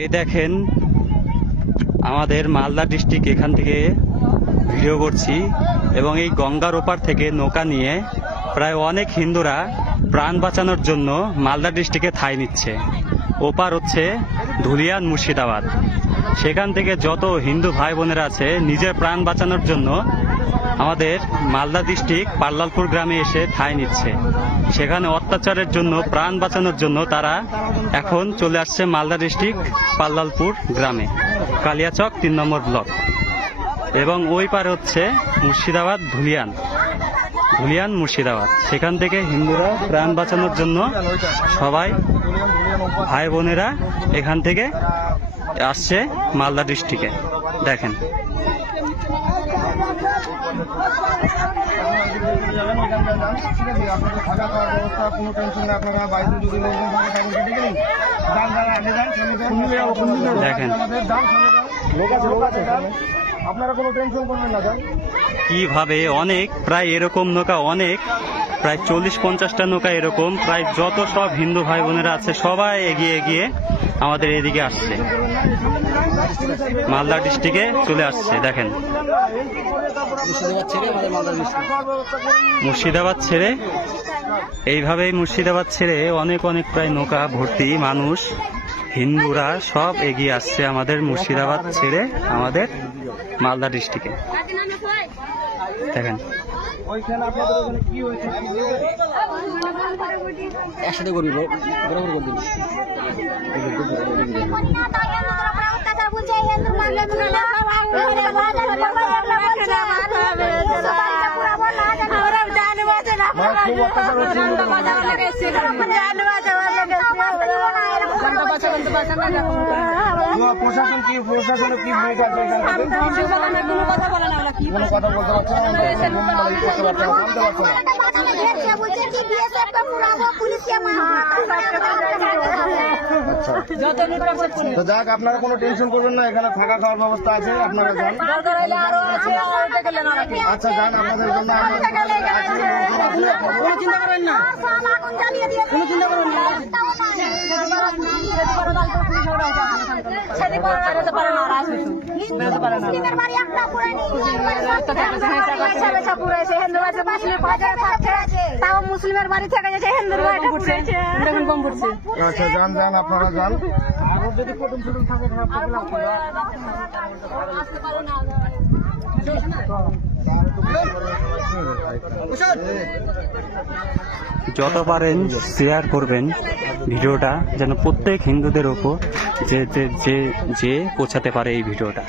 এই দেখেন আমাদের মালদা ডিস্ট্রিক্ট, এখান থেকে ভিডিও করছি এবং এই গঙ্গার ওপার থেকে নৌকা নিয়ে প্রায় অনেক হিন্দুরা প্রাণ বাঁচানোর জন্য মালদা ডিস্ট্রিক্টে ঠাঁই নিচ্ছে। ওপার হচ্ছে ধুলিয়ান মুর্শিদাবাদ। সেখান থেকে যত হিন্দু ভাই বোনেরা আছে নিজের প্রাণ বাঁচানোর জন্য আমাদের মালদা ডিস্ট্রিক্ট পাল্লালপুর গ্রামে এসে ঠাঁই নিচ্ছে। সেখানে অত্যাচারের জন্য প্রাণ বাঁচানোর জন্য তারা এখন চলে আসছে মালদা ডিস্ট্রিক্ট পাল্লালপুর গ্রামে, কালিয়াচক ৩ নম্বর ব্লক। এবং ওই পারে হচ্ছে মুর্শিদাবাদ ধুলিয়ান মুর্শিদাবাদ। সেখান থেকে হিন্দুরা প্রাণ বাঁচানোর জন্য সবাই ভাই বোনেরা এখান থেকে আসছে মালদা ডিস্ট্রিক্টে। দেখেন দেখেন আপনারা কোনো টেনশন করবেন না। কিভাবে অনেক প্রায় এরকম নৌকা, অনেক প্রায় 40-50টা নৌকা এরকম প্রায় যত সব হিন্দু ভাই বোনেরা আছে সবাই এগিয়ে এগিয়ে আমাদের এদিকে আসছে, মালদা ডিস্ট্রিক্টে চলে আসছে। দেখেন মুর্শিদাবাদ ছেড়ে এইভাবেই মুর্শিদাবাদ ছেড়ে অনেক অনেক প্রায় নৌকা ভর্তি মানুষ হিন্দুরা সব এগিয়ে আসছে আমাদের মুর্শিদাবাদ ছেড়ে আমাদের মালদা ডিস্ট্রিক্টে। দেখেন একসাথে করবি বরাবর করবি। প্রশাসন কি প্রশাসনের কি ভূমিকা আছে? কোনো কথা বলতে পারছে না, তো যাক আপনারা কোনো টেনশন করবেন না, এখানে থাকা খাওয়ার ব্যবস্থা আছে, আপনারা যান। আচ্ছা যান, আপনাদের জন্য কোনো চিন্তা করেন না, কোনো চিন্তা করেন না। মুসলিমের বাড়ি থেকে যাচ্ছে হিন্দুর বাড়িটা পুড়েছে। আচ্ছা যান যান, আপনারা যান। যদি কুটুম ফুটুম থাকে যত পারেন শেয়ার করবেন ভিডিওটা, যেন প্রত্যেক হিন্দুদের ওপর যে পৌঁছাতে পারে এই ভিডিওটা।